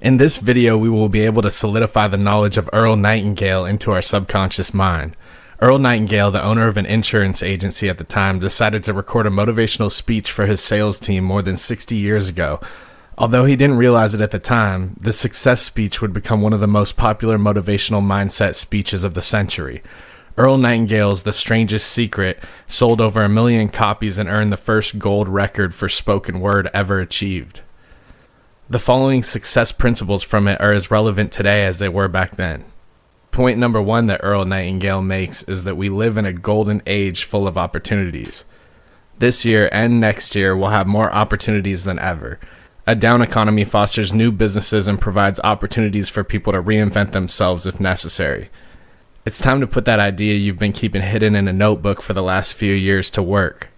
In this video, we will be able to solidify the knowledge of Earl Nightingale into our subconscious mind. Earl Nightingale, the owner of an insurance agency at the time, decided to record a motivational speech for his sales team more than 60 years ago. Although he didn't realize it at the time, this success speech would become one of the most popular motivational mindset speeches of the century. Earl Nightingale's The Strangest Secret sold over 1 million copies and earned the first gold record for spoken word ever achieved. The following success principles from it are as relevant today as they were back then. Point number 1 that Earl Nightingale makes is that we live in a golden age full of opportunities. This year and next year we'll have more opportunities than ever. A down economy fosters new businesses and provides opportunities for people to reinvent themselves if necessary. It's time to put that idea you've been keeping hidden in a notebook for the last few years to work.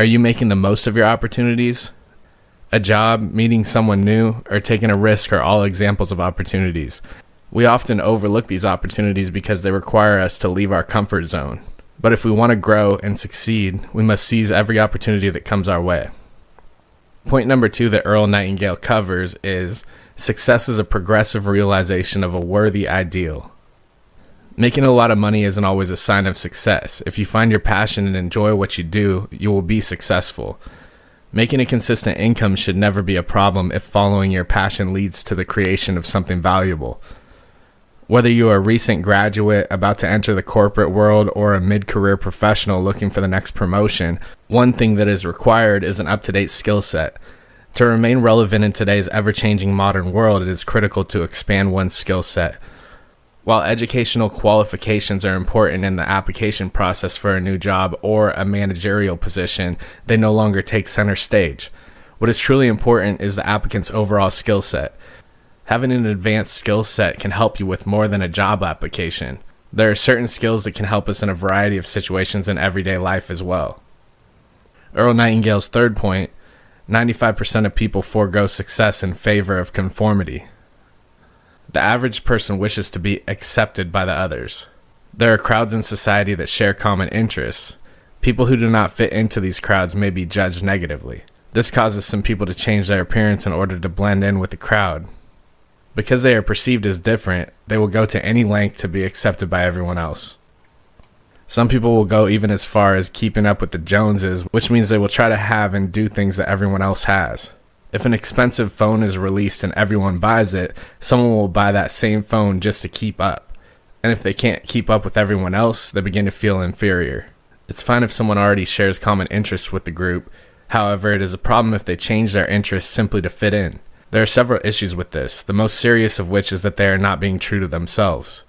Are you making the most of your opportunities? A job, meeting someone new, or taking a risk are all examples of opportunities. We often overlook these opportunities because they require us to leave our comfort zone. But if we want to grow and succeed, we must seize every opportunity that comes our way. Point number 2 that Earl Nightingale covers is success is a progressive realization of a worthy ideal. Making a lot of money isn't always a sign of success. If you find your passion and enjoy what you do, you will be successful. Making a consistent income should never be a problem if following your passion leads to the creation of something valuable. Whether you are a recent graduate about to enter the corporate world or a mid-career professional looking for the next promotion, one thing that is required is an up-to-date skill set. To remain relevant in today's ever-changing modern world, it is critical to expand one's skill set. While educational qualifications are important in the application process for a new job or a managerial position, they no longer take center stage. What is truly important is the applicant's overall skill set. Having an advanced skill set can help you with more than a job application. There are certain skills that can help us in a variety of situations in everyday life as well. Earl Nightingale's third point, 95% of people forego success in favor of conformity. The average person wishes to be accepted by the others. There are crowds in society that share common interests. People who do not fit into these crowds may be judged negatively. This causes some people to change their appearance in order to blend in with the crowd. Because they are perceived as different, they will go to any length to be accepted by everyone else. Some people will go even as far as keeping up with the Joneses, which means they will try to have and do things that everyone else has. If an expensive phone is released and everyone buys it, someone will buy that same phone just to keep up. And if they can't keep up with everyone else, they begin to feel inferior. It's fine if someone already shares common interests with the group. However, it is a problem if they change their interests simply to fit in. There are several issues with this, the most serious of which is that they are not being true to themselves.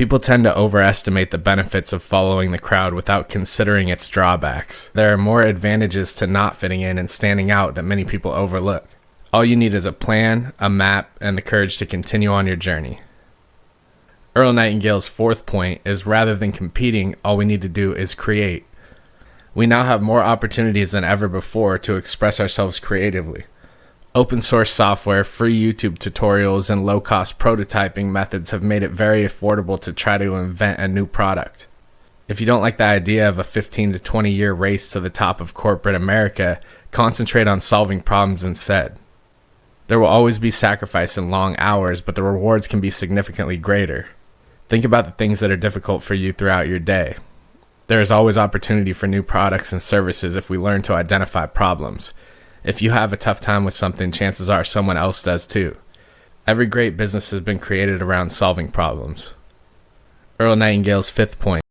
People tend to overestimate the benefits of following the crowd without considering its drawbacks. There are more advantages to not fitting in and standing out that many people overlook. All you need is a plan, a map, and the courage to continue on your journey. Earl Nightingale's fourth point is rather than competing, all we need to do is create. We now have more opportunities than ever before to express ourselves creatively. Open source software, free YouTube tutorials, and low-cost prototyping methods have made it very affordable to try to invent a new product. If you don't like the idea of a 15 to 20 year race to the top of corporate America, concentrate on solving problems instead. There will always be sacrifice and long hours, but the rewards can be significantly greater. Think about the things that are difficult for you throughout your day. There is always opportunity for new products and services if we learn to identify problems. If you have a tough time with something, chances are someone else does too. Every great business has been created around solving problems. Earl Nightingale's fifth point.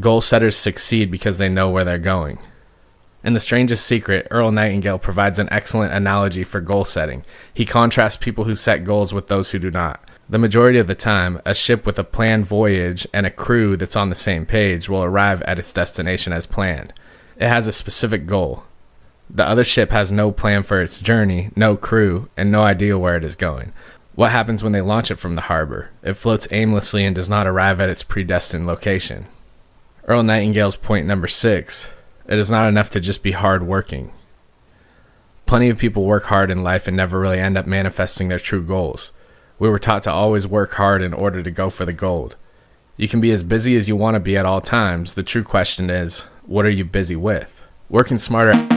Goal setters succeed because they know where they're going. In The Strangest Secret, Earl Nightingale provides an excellent analogy for goal setting. He contrasts people who set goals with those who do not. The majority of the time, a ship with a planned voyage and a crew that's on the same page will arrive at its destination as planned. It has a specific goal. The other ship has no plan for its journey, no crew, and no idea where it is going. What happens when they launch it from the harbor? It floats aimlessly and does not arrive at its predestined location. Earl Nightingale's point number 6. It is not enough to just be hard-working. Plenty of people work hard in life and never really end up manifesting their true goals. We were taught to always work hard in order to go for the gold. You can be as busy as you want to be at all times. The true question is, what are you busy with? Working smarter.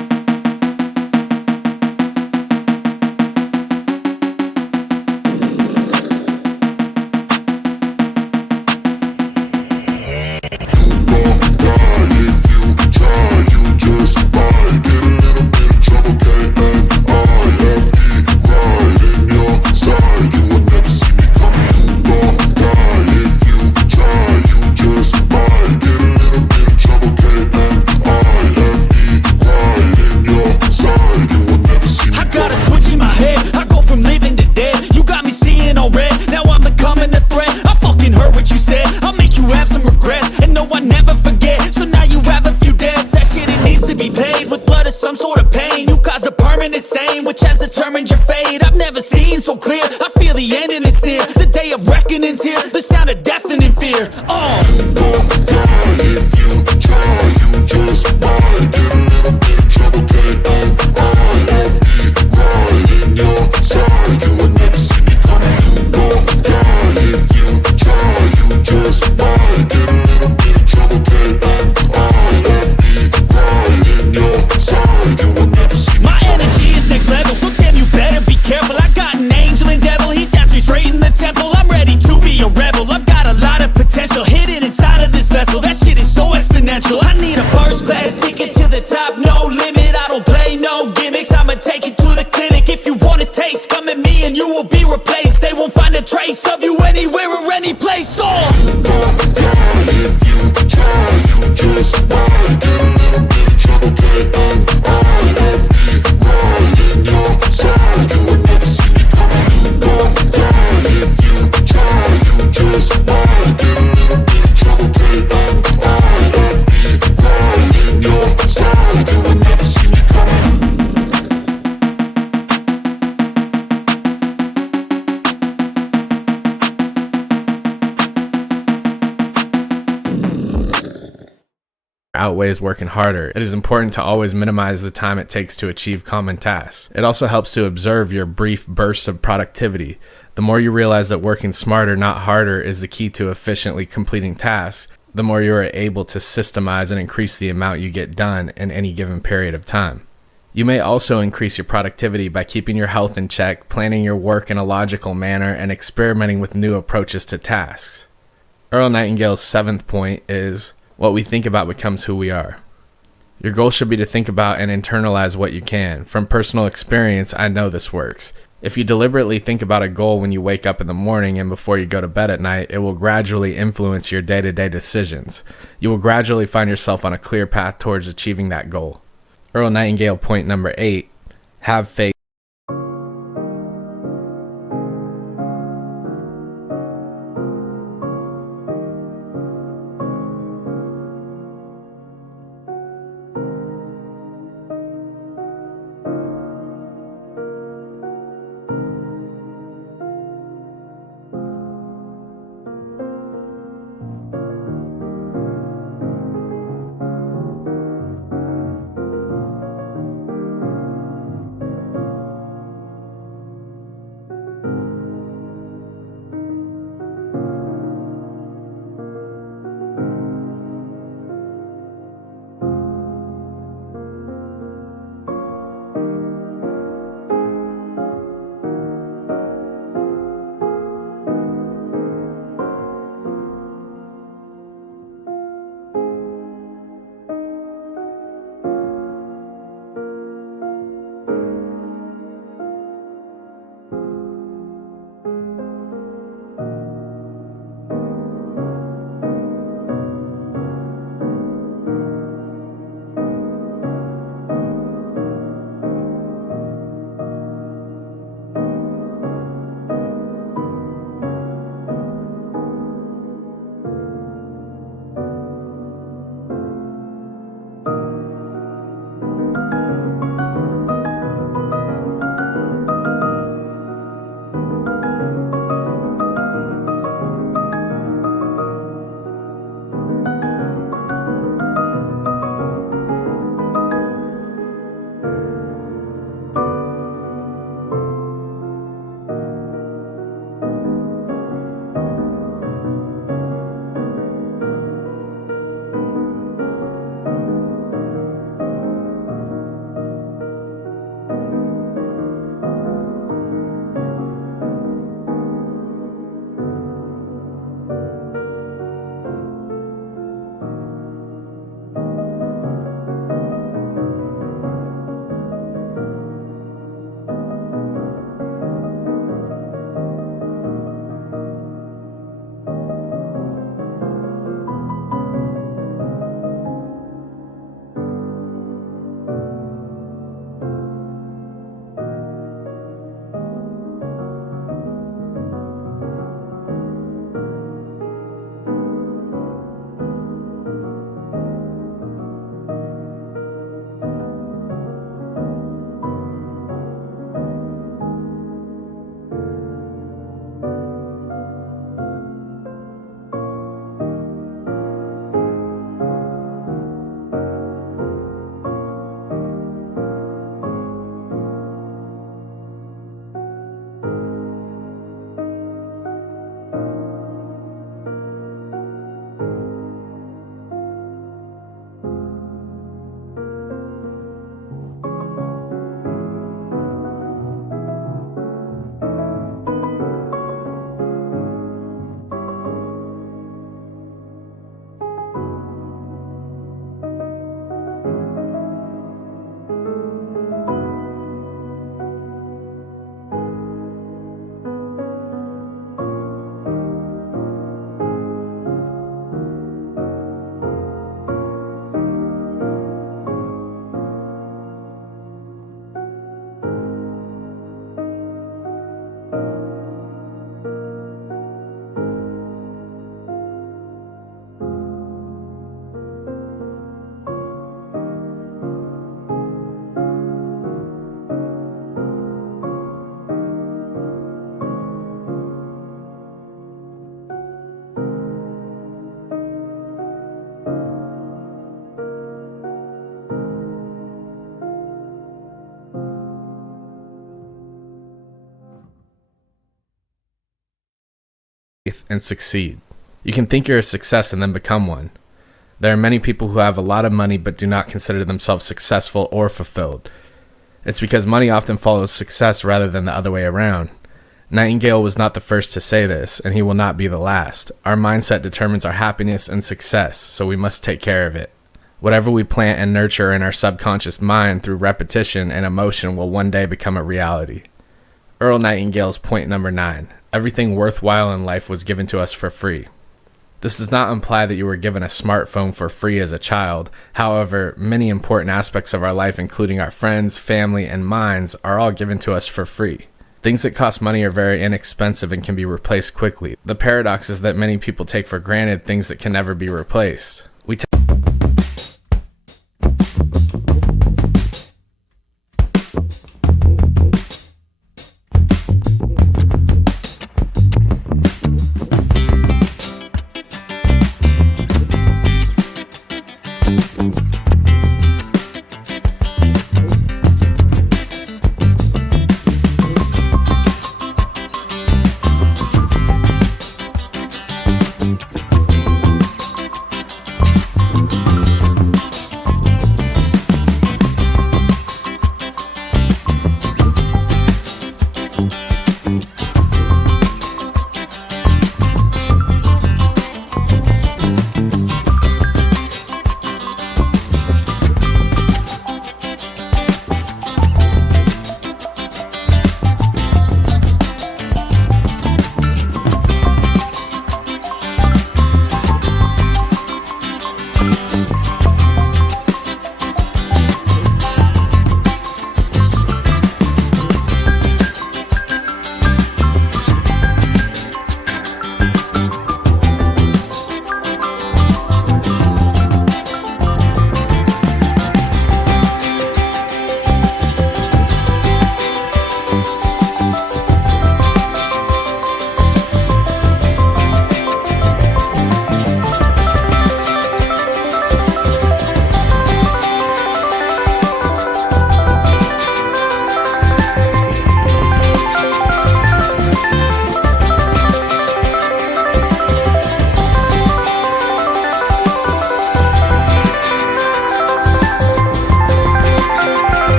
Stain, which has determined your fate. I've never seen so clear. I feel the end and it's near. The day of reckoning's here. The sound of deafening fear. You gon' die if you try. You just might get a little bit of trouble. K-N-I-F-E, right in your side. You will never see me coming. You gon' die if you try. You just might get a little bit of trouble. K-N-I-F-E, right in your side. You will never see me. My energy is next level, so damn you better be careful. I got an angel and devil, he snaps me straight in the temple. I'm ready to be a rebel, I've got a lot of potential hidden inside of this vessel. That shit is so exponential. I need a first class ticket to the top, no limit. I don't play no gimmicks, I'ma take you to the clinic. If you want a taste, come at me and you will be replaced. They won't find a trace of you anywhere or any place. You gon' die if you try. You just might get a little bit of trouble. K-N-I-F-E, right in your side. You will never see me coming. You gon' die if you try. You just might get a little bit of trouble. K-N-I-F-E, right in your side. You will never see me coming. Outweighs working harder. It is important to always minimize the time it takes to achieve common tasks. It also helps to observe your brief bursts of productivity. The more you realize that working smarter, not harder, is the key to efficiently completing tasks, the more you are able to systemize and increase the amount you get done in any given period of time. You may also increase your productivity by keeping your health in check, planning your work in a logical manner, and experimenting with new approaches to tasks. Earl Nightingale's 7th point is, what we think about becomes who we are. Your goal should be to think about and internalize what you can. From personal experience, I know this works. If you deliberately think about a goal when you wake up in the morning and before you go to bed at night, it will gradually influence your day-to-day decisions. You will gradually find yourself on a clear path towards achieving that goal. Earl Nightingale point number 8, have faith. and succeed. You can think you're a success and then become one. There are many people who have a lot of money but do not consider themselves successful or fulfilled. It's because money often follows success rather than the other way around. Nightingale was not the first to say this, and he will not be the last. Our mindset determines our happiness and success, so we must take care of it. Whatever we plant and nurture in our subconscious mind through repetition and emotion will one day become a reality. Earl Nightingale's point number 9. Everything worthwhile in life was given to us for free. This does not imply that you were given a smartphone for free as a child. However, many important aspects of our life, including our friends, family, and minds, are all given to us for free. Things that cost money are very inexpensive and can be replaced quickly. The paradox is that many people take for granted things that can never be replaced.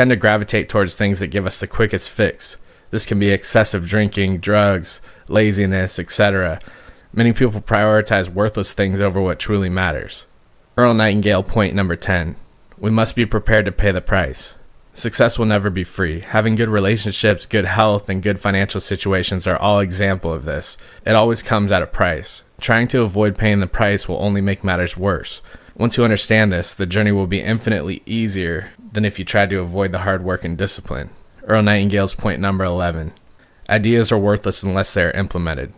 Tend to gravitate towards things that give us the quickest fix. This can be excessive drinking, drugs, laziness, etc. Many people prioritize worthless things over what truly matters. Earl Nightingale point number 10. We must be prepared to pay the price. Success will never be free. Having good relationships, good health, and good financial situations are all example of this. It always comes at a price. Trying to avoid paying the price will only make matters worse. Once you understand this, the journey will be infinitely easier than if you tried to avoid the hard work and discipline. Earl Nightingale's point number 11. Ideas are worthless unless they are implemented.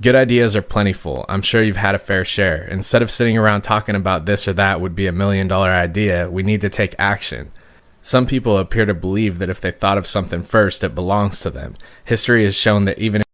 Good ideas are plentiful. I'm sure you've had a fair share. Instead of sitting around talking about this or that would be $1 million idea, we need to take action. Some people appear to believe that if they thought of something first, it belongs to them. History has shown that even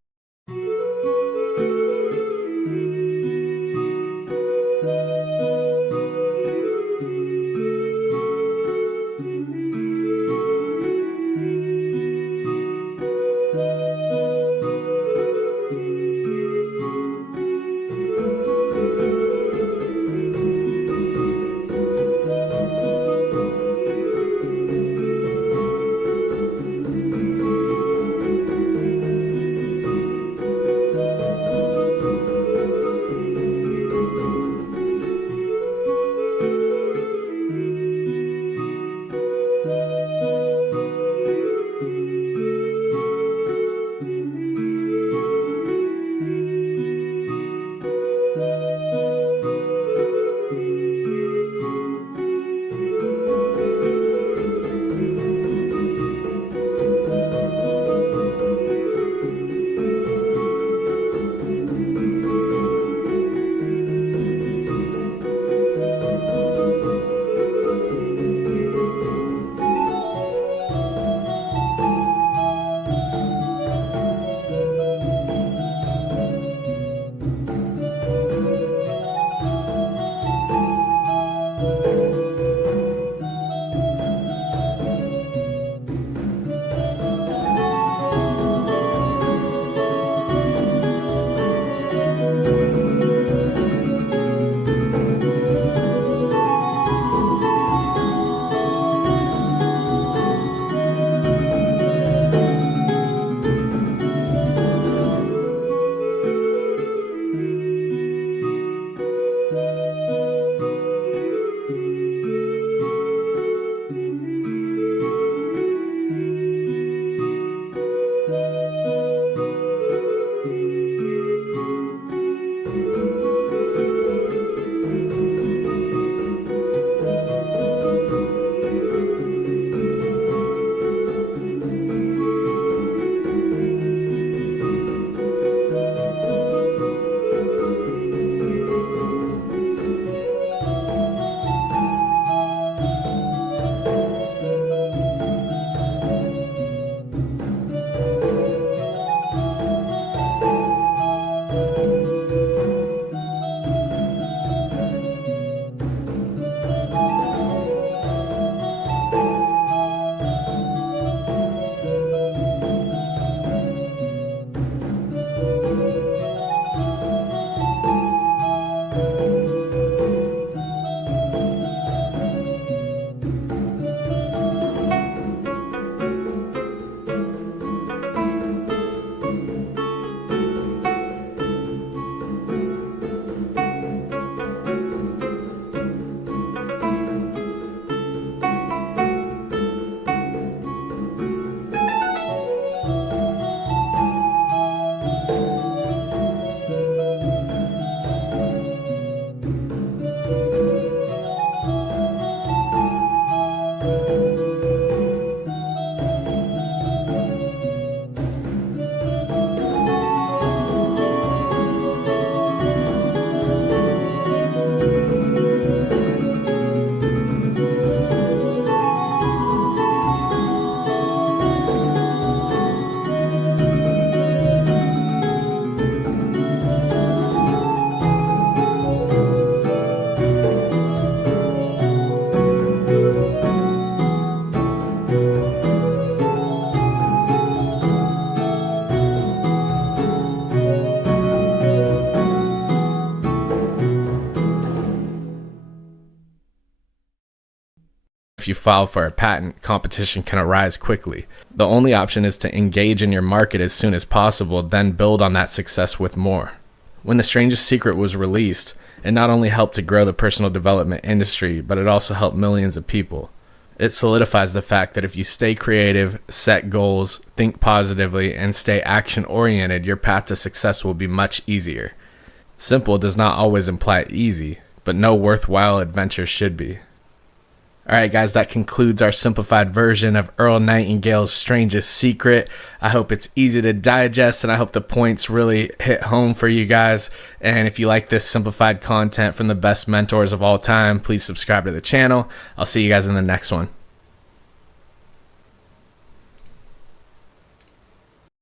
If you file for a patent, competition can arise quickly. The only option is to engage in your market as soon as possible, then build on that success with more. When The Strangest Secret was released, it not only helped to grow the personal development industry, but it also helped millions of people. It solidifies the fact that if you stay creative, set goals, think positively, and stay action-oriented, your path to success will be much easier. Simple does not always imply easy, but no worthwhile adventure should be. Alright guys, that concludes our simplified version of Earl Nightingale's Strangest Secret. I hope it's easy to digest, and I hope the points really hit home for you guys. And if you like this simplified content from the best mentors of all time, please subscribe to the channel. I'll see you guys in the next one.